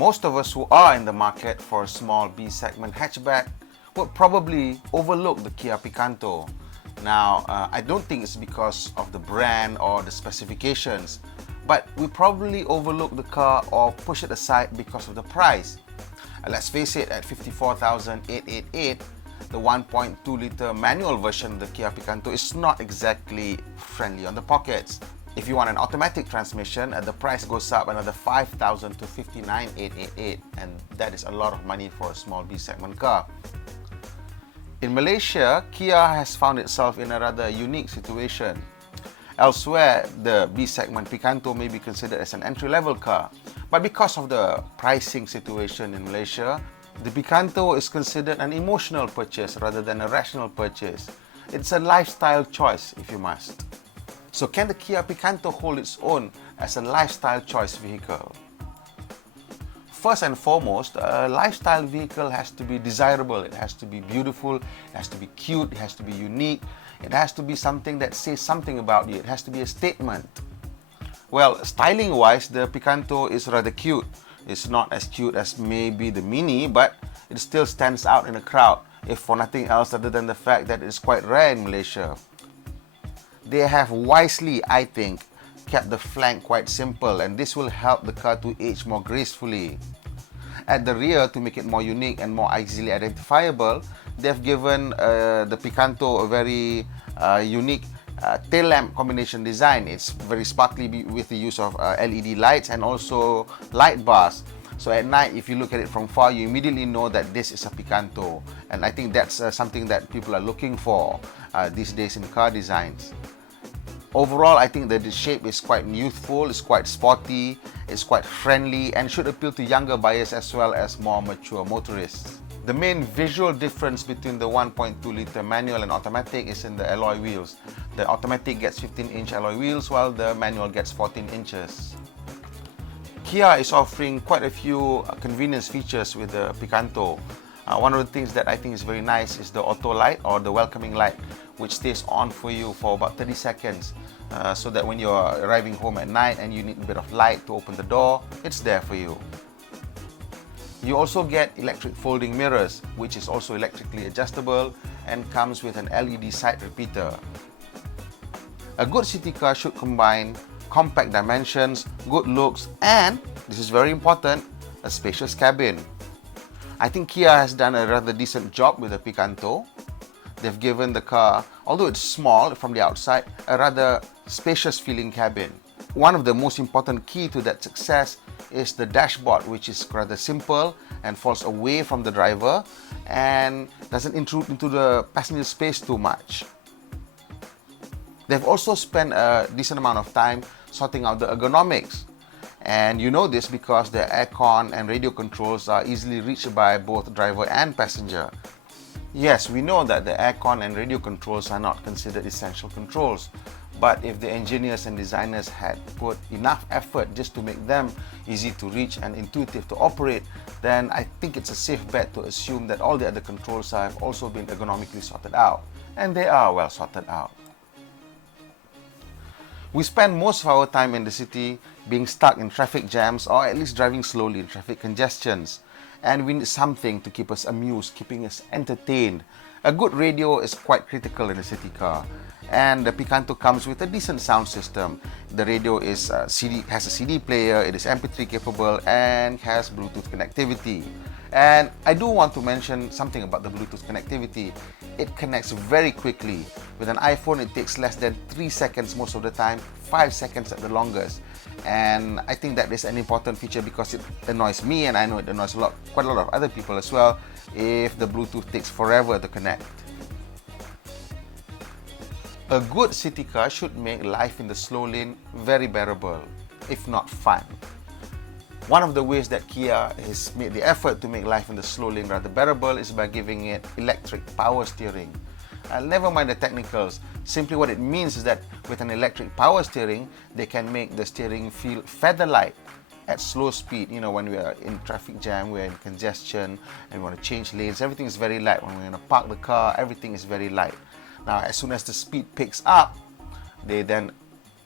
Most of us who are in the market for a small B-segment hatchback would probably overlook the Kia Picanto. Now, I don't think it's because of the brand or the specifications, but we probably overlook the car or push it aside because of the price. Let's face it, at 54,888, the 1.2-litre manual version of the Kia Picanto is not exactly friendly on the pockets. If you want an automatic transmission, the price goes up another 5,000 to 59,888, and that is a lot of money for a small B-segment car. In Malaysia, Kia has found itself in a rather unique situation. Elsewhere, the B-segment Picanto may be considered as an entry-level car, but because of the pricing situation in Malaysia, the Picanto is considered an emotional purchase rather than a rational purchase. It's a lifestyle choice, if you must. So can the Kia Picanto hold its own as a lifestyle choice vehicle? First and foremost, a lifestyle vehicle has to be desirable, it has to be beautiful, it has to be cute, it has to be unique, it has to be something that says something about you, it has to be a statement. Well, styling-wise, the Picanto is rather cute. It's not as cute as maybe the Mini, but it still stands out in a crowd, if for nothing else other than the fact that it's quite rare in Malaysia. They have wisely, I think, kept the flank quite simple, and this will help the car to age more gracefully. At the rear, to make it more unique and more easily identifiable, they've given the Picanto a very unique tail lamp combination design. It's very sparkly with the use of LED lights and also light bars. So at night, if you look at it from far, you immediately know that this is a Picanto. And I think that's something that people are looking for these days in car designs. Overall, I think that the shape is quite youthful, it's quite sporty, it's quite friendly, and should appeal to younger buyers as well as more mature motorists. The main visual difference between the 1.2-litre manual and automatic is in the alloy wheels. The automatic gets 15-inch alloy wheels while the manual gets 14 inches. Kia is offering quite a few convenience features with the Picanto. One of the things that I think is very nice is the auto light or the welcoming light, which stays on for you for about 30 seconds so that when you're arriving home at night and you need a bit of light to open the door, it's there for you. You also get electric folding mirrors, which is also electrically adjustable and comes with an LED side repeater. A good city car should combine compact dimensions, good looks, and, this is very important, a spacious cabin. I think Kia has done a rather decent job with the Picanto. They've given the car, although it's small from the outside, a rather spacious feeling cabin. One of the most important key to that success is the dashboard, which is rather simple and falls away from the driver and doesn't intrude into the passenger space too much. They've also spent a decent amount of time sorting out the ergonomics. And you know this because the aircon and radio controls are easily reached by both driver and passenger. Yes, we know that the aircon and radio controls are not considered essential controls, but if the engineers and designers had put enough effort just to make them easy to reach and intuitive to operate, then I think it's a safe bet to assume that all the other controls have also been ergonomically sorted out, and they are well sorted out. We spend most of our time in the city being stuck in traffic jams or at least driving slowly in traffic congestions. And we need something to keep us amused, keeping us entertained. A good radio is quite critical in a city car. And the Picanto comes with a decent sound system. The radio is has a CD player, it is MP3 capable, and has Bluetooth connectivity. And I do want to mention something about the Bluetooth connectivity. It connects very quickly. With an iPhone, it takes less than 3 seconds most of the time, 5 seconds at the longest. And I think that is an important feature because it annoys me, and I know it annoys quite a lot of other people as well, if the Bluetooth takes forever to connect. A good city car should make life in the slow lane very bearable, if not fun. One of the ways that Kia has made the effort to make life in the slow lane rather bearable is by giving it electric power steering. Never mind the technicals, simply what it means is that with an electric power steering, they can make the steering feel feather-light at slow speed. You know, when we are in traffic jam, we're in congestion, and we want to change lanes, everything is very light. When we're going to park the car, everything is very light. Now, as soon as the speed picks up, they then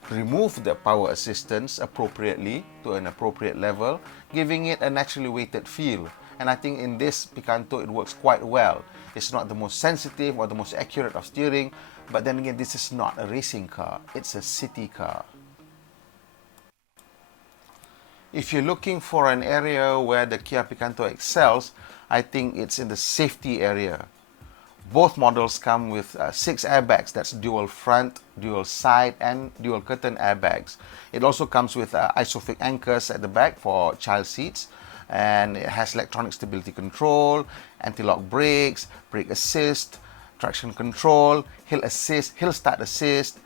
remove the power assistance appropriately to an appropriate level, giving it a naturally weighted feel. And I think in this Picanto, it works quite well. It's not the most sensitive or the most accurate of steering, but then again, this is not a racing car. It's a city car. If you're looking for an area where the Kia Picanto excels, I think it's in the safety area. Both models come with 6 airbags, that's dual front, dual side and dual curtain airbags. It also comes with isofix anchors at the back for child seats, and it has electronic stability control, anti-lock brakes, brake assist, traction control, hill assist, hill start assist,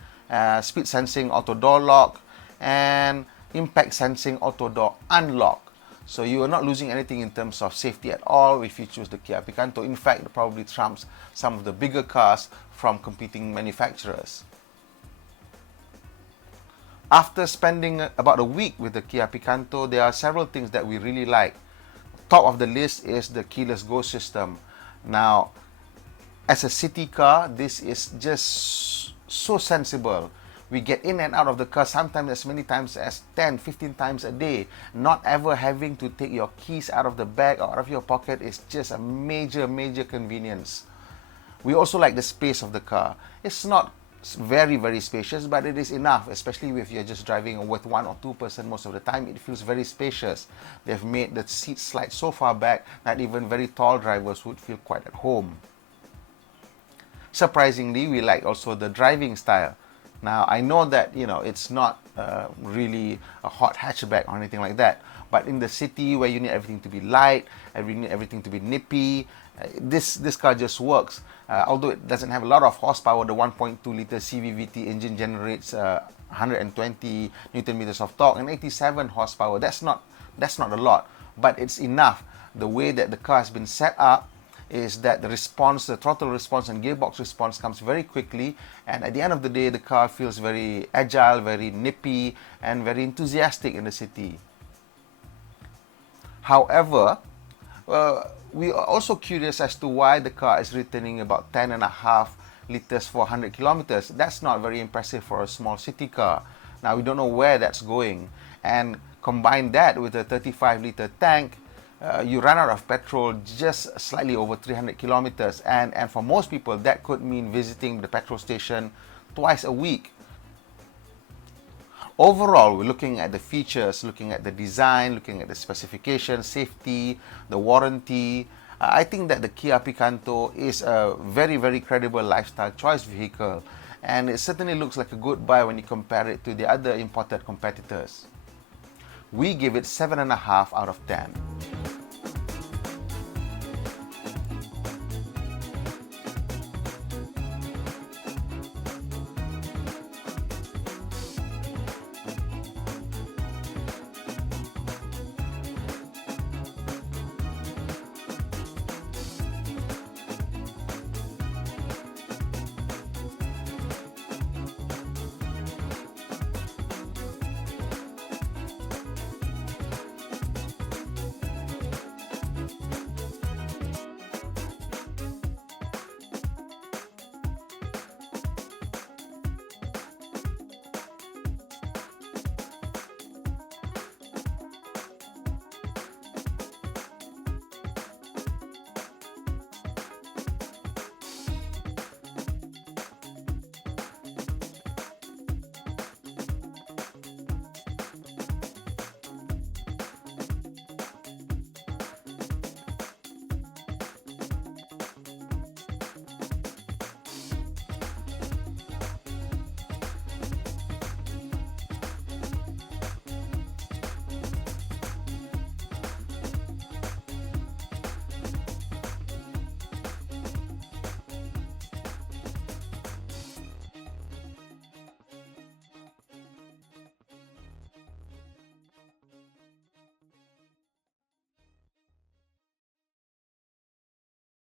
speed sensing auto door lock, and impact sensing auto door unlock. So you are not losing anything in terms of safety at all if you choose the Kia Picanto. In fact, it probably trumps some of the bigger cars from competing manufacturers. After spending about a week with the Kia Picanto, there are several things that we really like. Top of the list is the keyless go system. Now, as a city car, this is just so sensible. We get in and out of the car sometimes as many times as 10, 15 times a day. Not ever having to take your keys out of the bag or out of your pocket is just a major convenience. We also like the space of the car. It's not very spacious, but it is enough, especially if you're just driving with 1 or 2 person most of the time. It feels very spacious. They've made the seats slide so far back that even very tall drivers would feel quite at home. Surprisingly, we like also the driving style. Now, I know that, you know, it's not really a hot hatchback or anything like that, but in the city where you need everything to be light, you need everything to be nippy, this car just works. Although it doesn't have a lot of horsepower, the 1.2 liter CVVT engine generates 120 Newton meters of torque and 87 horsepower. That's not a lot, but it's enough. The way that the car has been set up is that the response, the throttle response and gearbox response comes very quickly, and at the end of the day, the car feels very agile, very nippy, and very enthusiastic in the city. However, we are also curious as to why the car is returning about 10.5 liters for 100 kilometers. That's not very impressive for a small city car. Now, we don't know where that's going, and combine that with a 35-liter tank, you run out of petrol just slightly over 300 kilometers, and for most people that could mean visiting the petrol station twice a week. Overall, we're looking at the features, looking at the design, looking at the specifications, safety, the warranty. I think that the Kia Picanto is a very credible lifestyle choice vehicle, and it certainly looks like a good buy when you compare it to the other imported competitors. We give it 7.5 out of 10.